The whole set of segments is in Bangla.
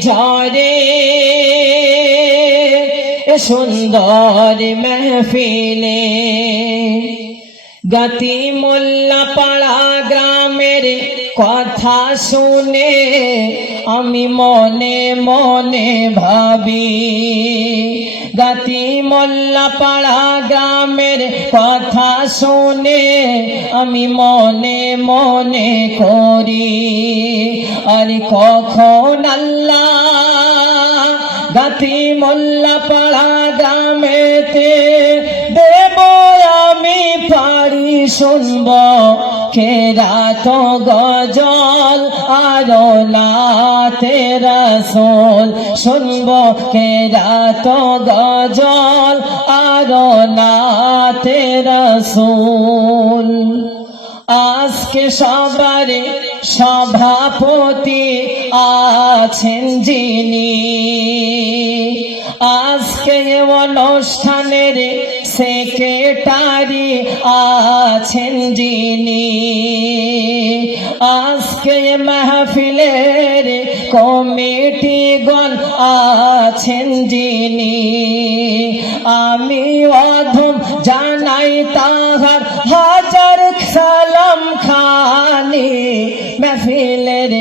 ঝরে সুন্দর মেহফিলে গাতি মোল্লা পাড়া গ্রামের কথা শুনে আমি মনে মনে ভাবি গাতি মোল্লা পাড়া গ্রামের কথা শুনে আমি মনে মনে করি আর কখন আল্লাহ গাতি মোল্লা পাড়া গ্রামেতে দেব আমি পারি শুনব কেরাত গজল আর নাতে রাসূল শুনব কেরাত গজল আর নাতে রাসূল আজকে সবার সভাপতি আছেন যিনি আজকে অনুষ্ঠানের সেক্রেটারি আছেন যিনি আজকে মাহফিলের কমিটিগণ আছেন যিনি আমি অধম জানাই তাহার হাজার সালাম খানি মাহফিলের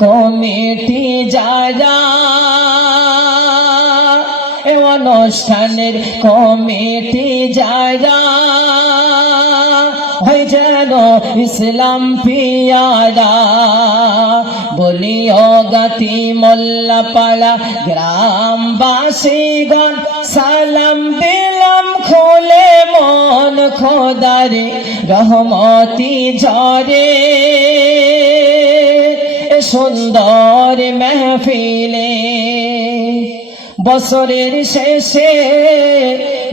কমিটি যারা অনুষ্ঠানের কমিটি যারা হয় যেন ইসলাম পিয়ারা বলি ও গাতি মোল্লা পাড়া গ্রামবাসীগণ সালাম দিলাম খুলে মন খোদারে রহমতি ঝরে সুন্দর মেহফিলে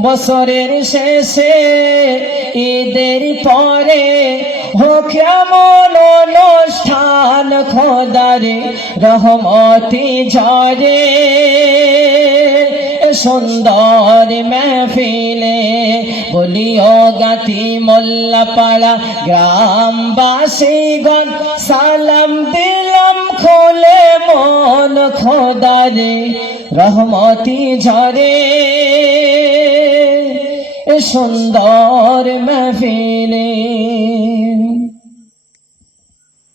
বছরের শেষে ঈদের পরে হোক এমন অনুষ্ঠান খোদারে রহমতি ঝরে সুন্দর মেহফিলে বলি ও গাতি মোল্লা পাড়া গ্রামবাসীগণ সালাম দিলাম খুলে মন খোদারে রহমতি ঝরে সুন্দর মেহফিলে।